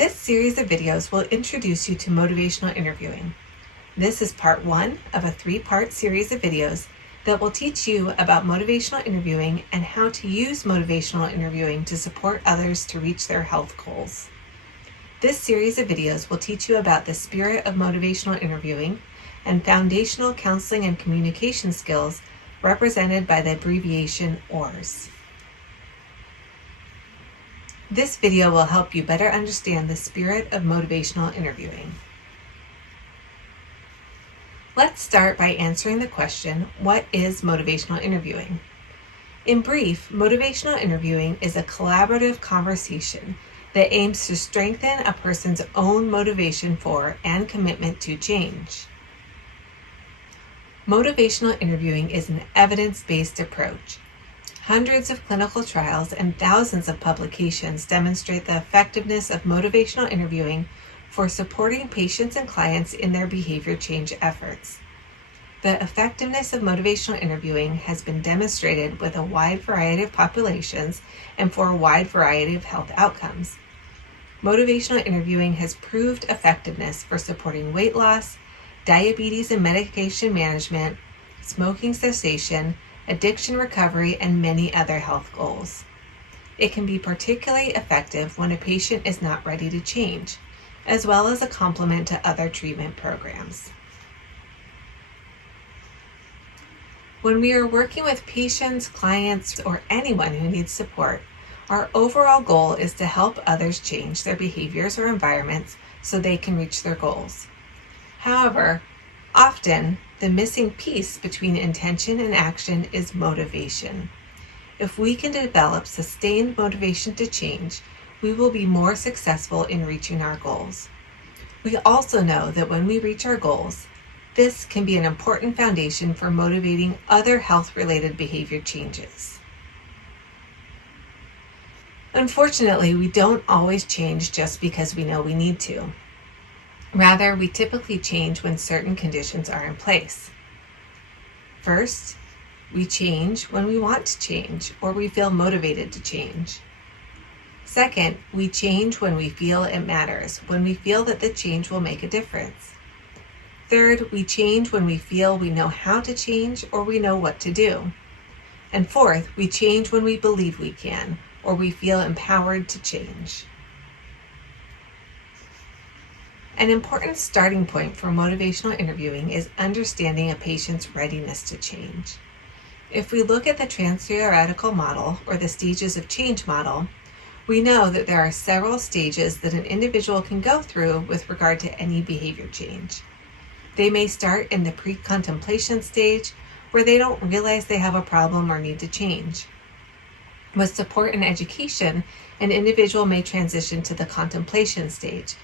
This series of videos will introduce you to motivational interviewing. This is part 1 of a 3-part series of videos that will teach you about motivational interviewing and how to use motivational interviewing to support others to reach their health goals. This series of videos will teach you about the spirit of motivational interviewing and foundational counseling and communication skills represented by the abbreviation OARS. This video will help you better understand the spirit of motivational interviewing. Let's start by answering the question, what is motivational interviewing? In brief, motivational interviewing is a collaborative conversation that aims to strengthen a person's own motivation for and commitment to change. Motivational interviewing is an evidence-based approach. Hundreds of clinical trials and thousands of publications demonstrate the effectiveness of motivational interviewing for supporting patients and clients in their behavior change efforts. The effectiveness of motivational interviewing has been demonstrated with a wide variety of populations and for a wide variety of health outcomes. Motivational interviewing has proved effectiveness for supporting weight loss, diabetes and medication management, smoking cessation, addiction recovery, and many other health goals. It can be particularly effective when a patient is not ready to change, as well as a complement to other treatment programs. When we are working with patients, clients, or anyone who needs support, our overall goal is to help others change their behaviors or environments so they can reach their goals. However, often, the missing piece between intention and action is motivation. If we can develop sustained motivation to change, we will be more successful in reaching our goals. We also know that when we reach our goals, this can be an important foundation for motivating other health-related behavior changes. Unfortunately, we don't always change just because we know we need to. Rather, we typically change when certain conditions are in place. First, we change when we want to change or we feel motivated to change. Second, we change when we feel it matters, when we feel that the change will make a difference. Third, we change when we feel we know how to change or we know what to do. And fourth, we change when we believe we can or we feel empowered to change. An important starting point for motivational interviewing is understanding a patient's readiness to change. If we look at the trans-theoretical model, or the stages of change model, we know that there are several stages that an individual can go through with regard to any behavior change. They may start in the pre-contemplation stage, where they don't realize they have a problem or need to change. With support and education, an individual may transition to the contemplation stage,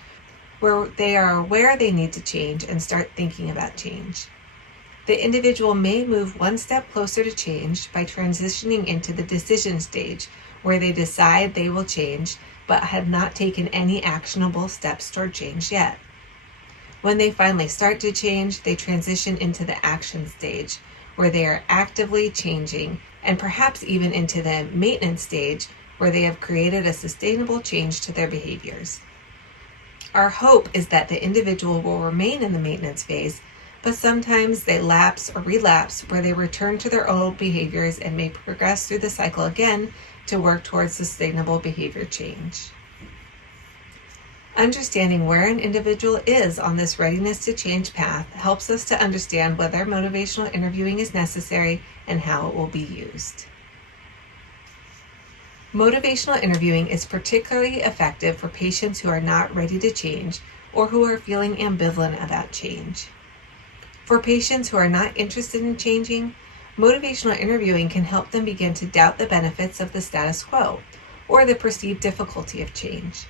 where they are aware they need to change and start thinking about change. The individual may move one step closer to change by transitioning into the decision stage, where they decide they will change but have not taken any actionable steps toward change yet. When they finally start to change, they transition into the action stage, where they are actively changing, and perhaps even into the maintenance stage, where they have created a sustainable change to their behaviors. Our hope is that the individual will remain in the maintenance phase, but sometimes they lapse or relapse, where they return to their old behaviors and may progress through the cycle again to work towards sustainable behavior change. Understanding where an individual is on this readiness to change path helps us to understand whether motivational interviewing is necessary and how it will be used. Motivational interviewing is particularly effective for patients who are not ready to change or who are feeling ambivalent about change. For patients who are not interested in changing, motivational interviewing can help them begin to doubt the benefits of the status quo or the perceived difficulty of change.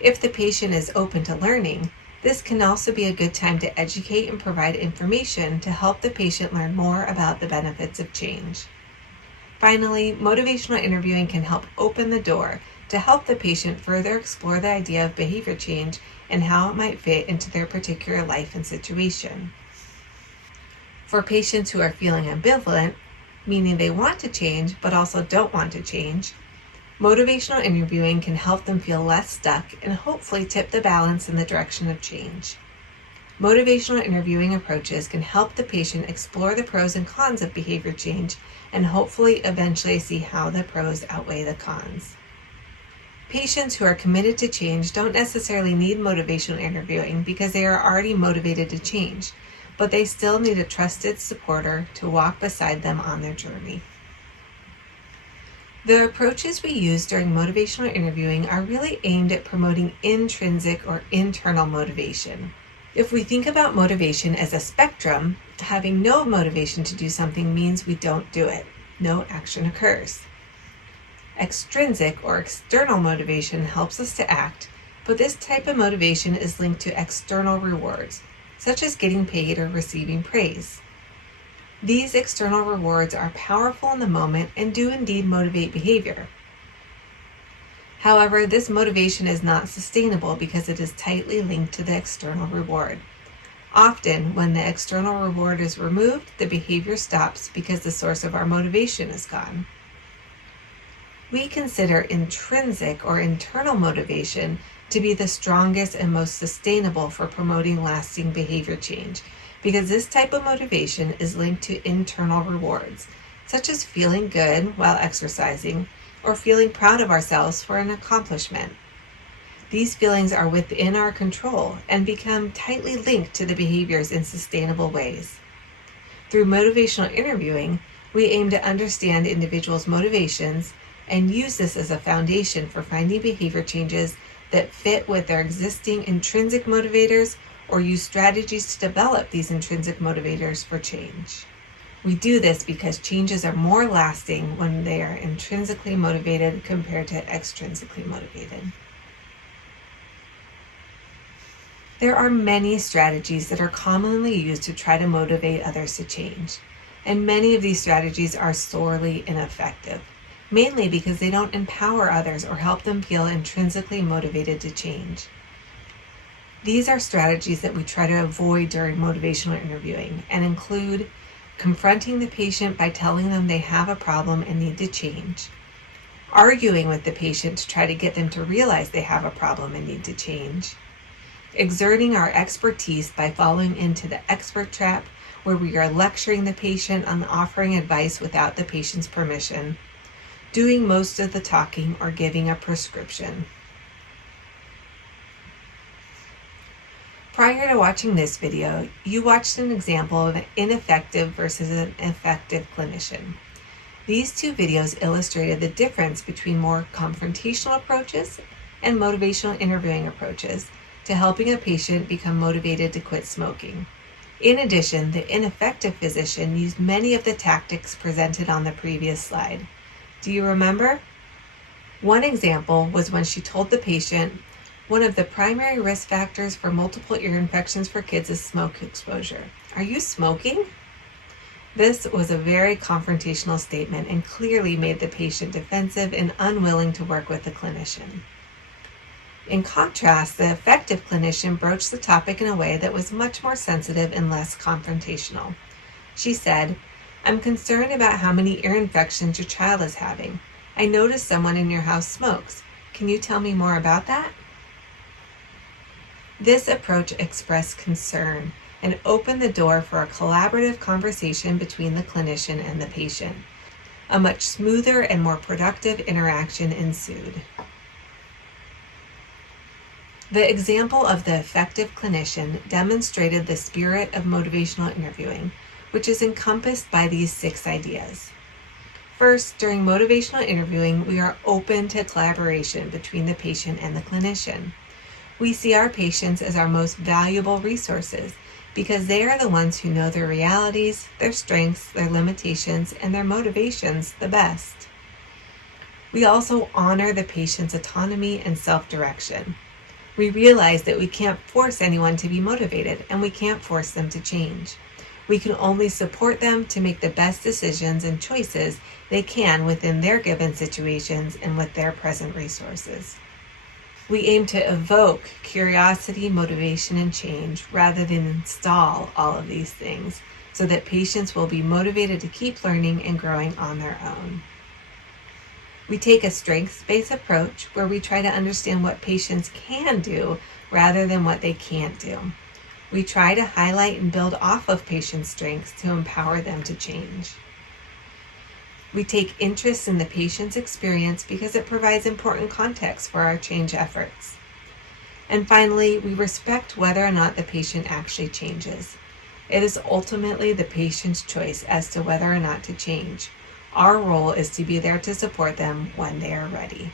If the patient is open to learning, this can also be a good time to educate and provide information to help the patient learn more about the benefits of change. Finally, motivational interviewing can help open the door to help the patient further explore the idea of behavior change and how it might fit into their particular life and situation. For patients who are feeling ambivalent, meaning they want to change but also don't want to change, Motivational interviewing can help them feel less stuck and hopefully tip the balance in the direction of change. Motivational interviewing approaches can help the patient explore the pros and cons of behavior change and hopefully eventually see how the pros outweigh the cons. Patients who are committed to change don't necessarily need motivational interviewing because they are already motivated to change, but they still need a trusted supporter to walk beside them on their journey. The approaches we use during motivational interviewing are really aimed at promoting intrinsic or internal motivation. If we think about motivation as a spectrum, having no motivation to do something means we don't do it. No action occurs. Extrinsic or external motivation helps us to act, but this type of motivation is linked to external rewards, such as getting paid or receiving praise. These external rewards are powerful in the moment and do indeed motivate behavior. However, this motivation is not sustainable because it is tightly linked to the external reward. Often, when the external reward is removed, the behavior stops because the source of our motivation is gone. We consider intrinsic or internal motivation to be the strongest and most sustainable for promoting lasting behavior change because this type of motivation is linked to internal rewards, such as feeling good while exercising or feeling proud of ourselves for an accomplishment. These feelings are within our control and become tightly linked to the behaviors in sustainable ways. Through motivational interviewing, we aim to understand individuals' motivations and use this as a foundation for finding behavior changes that fit with their existing intrinsic motivators or use strategies to develop these intrinsic motivators for change. We do this because changes are more lasting when they are intrinsically motivated compared to extrinsically motivated. There are many strategies that are commonly used to try to motivate others to change, and many of these strategies are sorely ineffective, mainly because they don't empower others or help them feel intrinsically motivated to change. These are strategies that we try to avoid during motivational interviewing and include confronting the patient by telling them they have a problem and need to change, arguing with the patient to try to get them to realize they have a problem and need to change, exerting our expertise by falling into the expert trap where we are lecturing the patient on offering advice without the patient's permission, doing most of the talking or giving a prescription. Prior to watching this video, you watched an example of an ineffective versus an effective clinician. These two videos illustrated the difference between more confrontational approaches and motivational interviewing approaches to helping a patient become motivated to quit smoking. In addition, the ineffective physician used many of the tactics presented on the previous slide. Do you remember? One example was when she told the patient, one of the primary risk factors for multiple ear infections for kids is smoke exposure. Are you smoking? This was a very confrontational statement and clearly made the patient defensive and unwilling to work with the clinician. In contrast, the effective clinician broached the topic in a way that was much more sensitive and less confrontational. She said, "I'm concerned about how many ear infections your child is having. I noticed someone in your house smokes. Can you tell me more about that?" This approach expressed concern and opened the door for a collaborative conversation between the clinician and the patient. A much smoother and more productive interaction ensued. The example of the effective clinician demonstrated the spirit of motivational interviewing, which is encompassed by these 6 ideas. First, during motivational interviewing, we are open to collaboration between the patient and the clinician. We see our patients as our most valuable resources because they are the ones who know their realities, their strengths, their limitations, and their motivations the best. We also honor the patient's autonomy and self-direction. We realize that we can't force anyone to be motivated and we can't force them to change. We can only support them to make the best decisions and choices they can within their given situations and with their present resources. We aim to evoke curiosity, motivation, and change rather than install all of these things so that patients will be motivated to keep learning and growing on their own. We take a strengths-based approach where we try to understand what patients can do rather than what they can't do. We try to highlight and build off of patients' strengths to empower them to change. We take interest in the patient's experience because it provides important context for our change efforts. And finally, we respect whether or not the patient actually changes. It is ultimately the patient's choice as to whether or not to change. Our role is to be there to support them when they are ready.